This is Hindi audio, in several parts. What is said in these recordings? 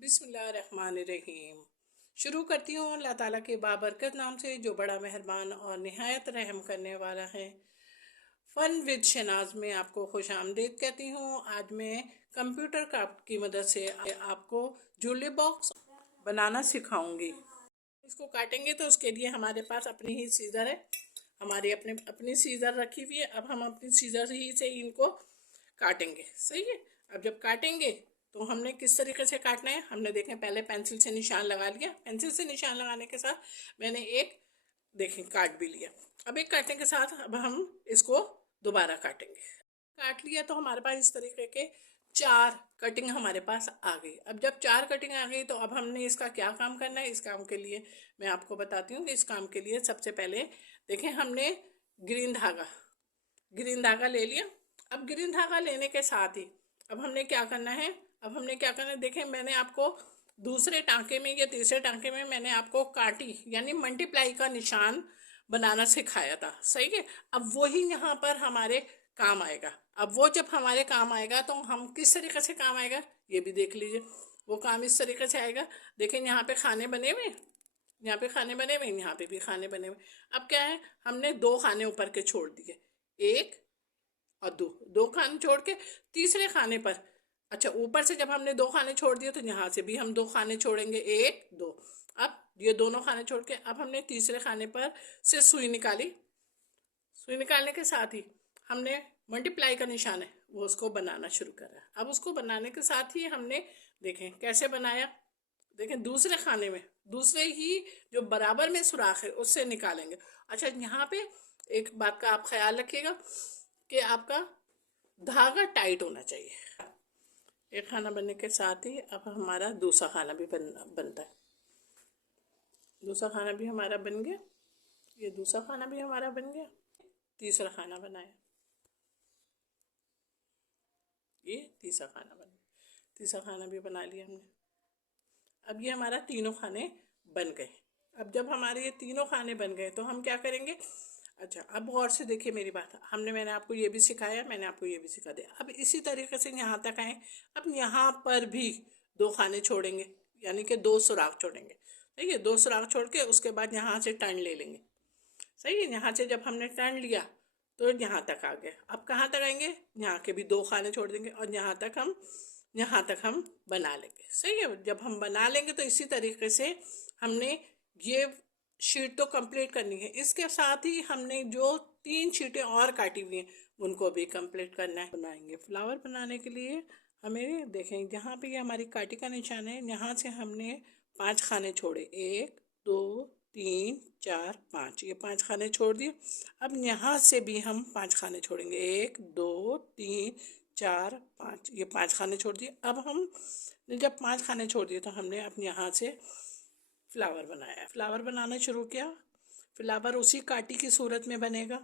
बिस्मिल्लाहिर्रहमानिर्रहीम। शुरू करती हूँ अल्लाह ताला के बाबरकत नाम से जो बड़ा मेहरबान और निहायत रहम करने वाला है। फ़न विद शनाज में आपको खुश आमदीद कहती हूँ। आज मैं कंप्यूटर क्राफ्ट की मदद से आपको ज्वेलरी बॉक्स बनाना सिखाऊंगी। इसको काटेंगे तो उसके लिए हमारे पास अपनी ही सीज़र है, हमारी अपनी सीज़र रखी हुई है। अब हम अपनी सीज़र ही से इनको काटेंगे। सही है। अब जब काटेंगे तो हमने किस तरीके से काटना है, हमने देखें पहले पेंसिल से निशान लगा लिया। पेंसिल से निशान लगाने के साथ मैंने एक देखें काट भी लिया। अब एक काटने के साथ अब हम इसको दोबारा काटेंगे। काट लिया तो हमारे पास इस तरीके के 4 कटिंग हमारे पास आ गई। अब जब 4 कटिंग आ गई तो अब हमने इसका क्या काम करना है। इस काम के लिए मैं आपको बताती हूँ कि इस काम के लिए सबसे पहले देखें हमने ग्रीन धागा ले लिया। अब ग्रीन धागा लेने के साथ ही अब हमने क्या करना है, देखें मैंने आपको दूसरे टांके में या तीसरे टांके में मैंने आपको काटी यानी मल्टीप्लाई का निशान बनाना सिखाया था। सही है। अब वही यहाँ पर हमारे काम आएगा। अब वो जब हमारे काम आएगा तो हम किस तरीके से काम आएगा ये भी देख लीजिए। वो काम इस तरीके से आएगा। देखें यहाँ पे खाने बने हुए, यहाँ पे खाने बने हुए, यहाँ पे भी खाने बने हुए। अब क्या है, हमने 2 खाने ऊपर के छोड़ दिए, एक और दो खाने छोड़ के तीसरे खाने पर, अच्छा ऊपर से जब हमने 2 खाने छोड़ दिए तो यहाँ से भी हम 2 खाने छोड़ेंगे, 1 2। अब ये दोनों खाने छोड़ के अब हमने तीसरे खाने पर से सुई निकाली। सुई निकालने के साथ ही हमने मल्टीप्लाई का निशान है वो उसको बनाना शुरू करा। अब उसको बनाने के साथ ही हमने देखें कैसे बनाया। देखें दूसरे खाने में दूसरे ही जो बराबर में सुराख है उससे निकालेंगे। अच्छा यहाँ पे एक बात का आप ख्याल रखिएगा कि आपका धागा टाइट होना चाहिए। एक खाना बनने के साथ ही अब हमारा दूसरा खाना भी बनता है। दूसरा खाना भी हमारा बन गया, ये दूसरा खाना भी हमारा बन गया, तीसरा खाना बनाया, ये तीसरा खाना बन गया, तीसरा खाना भी बना लिया हमने। अब ये हमारा तीनों खाने बन गए। अब जब हमारे ये तीनों खाने बन गए तो हम क्या करेंगे। अच्छा अब गौर से देखिए मेरी बात, मैंने आपको ये भी सिखाया, मैंने आपको ये भी सिखा दिया। अब इसी तरीके से यहाँ तक आए। अब यहाँ पर भी 2 खाने छोड़ेंगे यानी कि 2 सुराख छोड़ेंगे। ठीक है, 2 सुराख छोड़ के उसके बाद यहाँ से टर्न ले लेंगे। सही है। यहाँ से जब हमने टर्न लिया तो यहाँ तक आ गए। अब कहाँ तक आएंगे, यहाँ के भी 2 खाने छोड़ देंगे और यहाँ तक हम बना लेंगे। सही है। जब हम बना लेंगे तो इसी तरीके से हमने ये शीट तो कंप्लीट करनी है। इसके साथ ही हमने जो 3 शीटें और काटी हुई हैं उनको भी कंप्लीट करना है। बनाएंगे फ्लावर बनाने के लिए हमें देखें जहाँ पे ये हमारी काटी का निशान है, यहाँ से हमने 5 खाने छोड़े, 1 2 3 4 5, ये 5 खाने छोड़ दिए। अब यहाँ से भी हम 5 खाने छोड़ेंगे, 1 2 3 4 5, ये 5 खाने छोड़ दिए। अब हम जब 5 खाने छोड़ दिए तो हमने अपने यहाँ से फ्लावर बनाया, फ्लावर बनाना शुरू किया। फ्लावर उसी काटी की सूरत में बनेगा।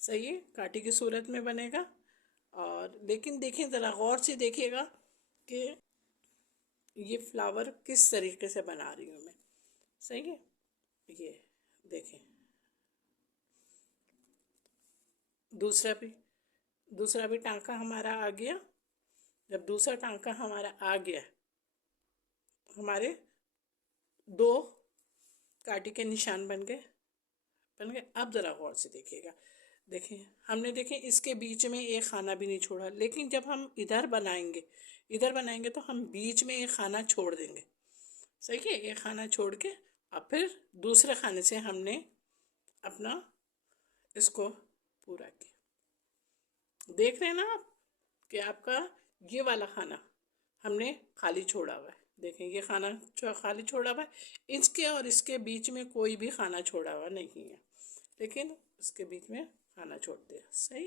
सही है, काटी की सूरत में बनेगा। और लेकिन देखें ज़रा गौर से देखिएगा कि ये फ्लावर किस तरीके से बना रही हूँ मैं। सही है, ये देखें दूसरा भी टांका हमारा आ गया। जब दूसरा टांका हमारा आ गया, हमारे 2 काटी के निशान बन गए। अब ज़रा गौर से देखिएगा। देखें हमने देखें इसके बीच में एक खाना भी नहीं छोड़ा, लेकिन जब हम इधर बनाएंगे तो हम बीच में एक खाना छोड़ देंगे। सही है, एक खाना छोड़ के अब फिर दूसरे खाने से हमने अपना इसको पूरा किया। देख रहे हैं ना आप कि आपका ये वाला खाना हमने खाली छोड़ा हुआ है। देखें ये खाना खाली छोड़ा हुआ है, इसके और इसके बीच में कोई भी खाना छोड़ा हुआ नहीं है, लेकिन इसके बीच में खाना छोड़ दिया। सही,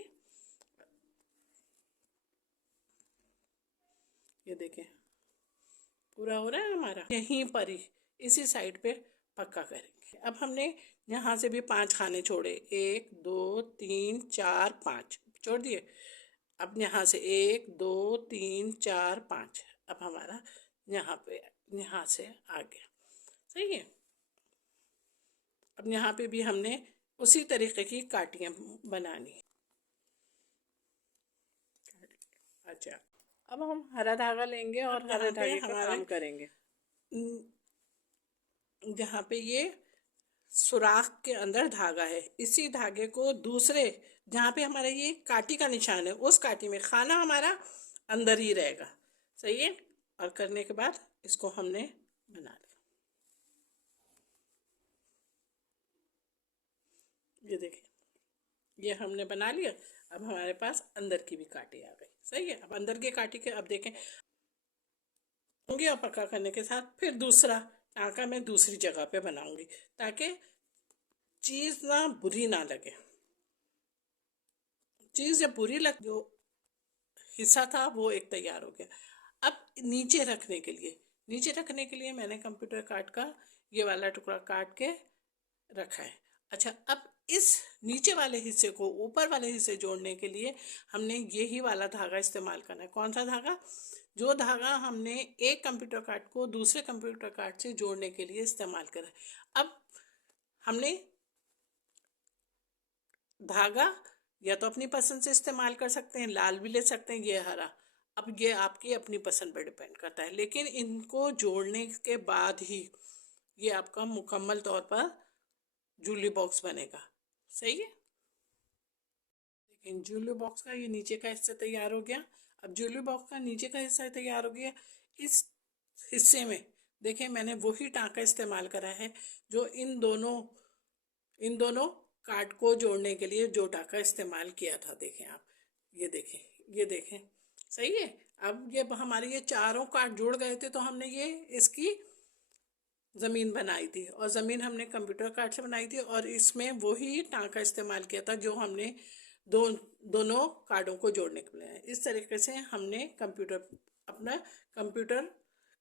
ये देखें पूरा हो रहा है हमारा। यहीं पर ही इसी साइड पे पक्का करेंगे। अब हमने यहाँ से भी 5 खाने छोड़े, 1 2 3 4 5 छोड़ दिए। अब यहाँ से 1 2 3 4 5, अब हमारा यहाँ से आ गया। सही है। अब यहाँ पे भी हमने उसी तरीके की काटियाँ बनानी। अच्छा अब हम हरा धागा लेंगे और हरे धागे का काम करेंगे। जहाँ पे ये सुराख के अंदर धागा है, इसी धागे को दूसरे जहाँ पे हमारा ये काटी का निशान है उस काटी में खाना हमारा अंदर ही रहेगा। सही है। और करने के बाद इसको हमने बना लिया। ये देखिए, ये हमने बना लिया। अब हमारे पास अंदर की भी काटी आ गई। सही है। अब अंदर के काटी के अब देखें होंगी और पक्का करने के साथ फिर दूसरा टाँका मैं दूसरी जगह पे बनाऊंगी ताकि चीज़ ना बुरी ना लगे। चीज़ जब बुरी लग जो हिस्सा था वो एक तैयार हो गया। अब नीचे रखने के लिए मैंने कंप्यूटर कार्ड का ये वाला टुकड़ा काट के रखा है। अच्छा, अब इस नीचे वाले हिस्से को ऊपर वाले हिस्से जोड़ने के लिए हमने यही वाला धागा इस्तेमाल करना है। कौन सा धागा? जो धागा हमने एक कंप्यूटर कार्ड को दूसरे कंप्यूटर कार्ड से जोड़ने के लिए इस्तेमाल करा है। अब हमने धागा या तो अपनी पसंद से इस्तेमाल कर सकते हैं, लाल भी ले सकते हैं, ये हरा। अब ये आपकी अपनी पसंद पर डिपेंड करता है, लेकिन इनको जोड़ने के बाद ही ये आपका मुकम्मल तौर पर जूली बॉक्स बनेगा। सही है। लेकिन जूली बॉक्स का ये नीचे का हिस्सा तैयार हो गया। अब जूली बॉक्स का नीचे का हिस्सा तैयार हो गया। इस हिस्से में देखें मैंने वही टाँका इस्तेमाल करा है जो इन दोनों कार्ड को जोड़ने के लिए जो टाँका इस्तेमाल किया था। देखें आप, ये देखें। सही है। अब ये हमारे ये चारों कार्ड जुड़ गए थे तो हमने ये इसकी ज़मीन बनाई थी और ज़मीन हमने कंप्यूटर कार्ड से बनाई थी और इसमें वही टाँका इस्तेमाल किया था जो हमने दोनों कार्डों को जोड़ने के लिए। इस तरीके से हमने अपना कंप्यूटर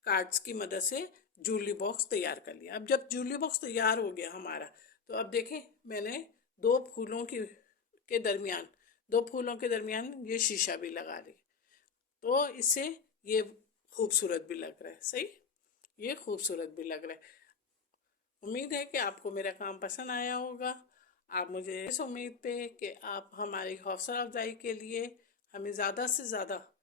कार्ड्स की मदद से जूली बॉक्स तैयार कर लिया। अब जब जूली बॉक्स तैयार हो गया हमारा, तो अब देखें मैंने दो फूलों के दरमियान ये शीशा भी लगा ली, तो इससे ये खूबसूरत भी लग रहा है। सही, ये खूबसूरत भी लग रहा है। उम्मीद है कि आपको मेरा काम पसंद आया होगा। आप मुझे इस उम्मीद पे कि आप हमारी हौसला अफजाई के लिए हमें ज़्यादा से ज़्यादा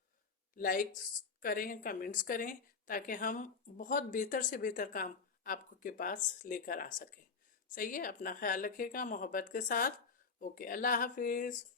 लाइक्स करें, कमेंट्स करें, ताकि हम बहुत बेहतर से बेहतर काम आपको के पास लेकर आ सकें। सही है। अपना ख्याल रखिएगा मोहब्बत के साथ। ओके, अल्लाह हाफिज़।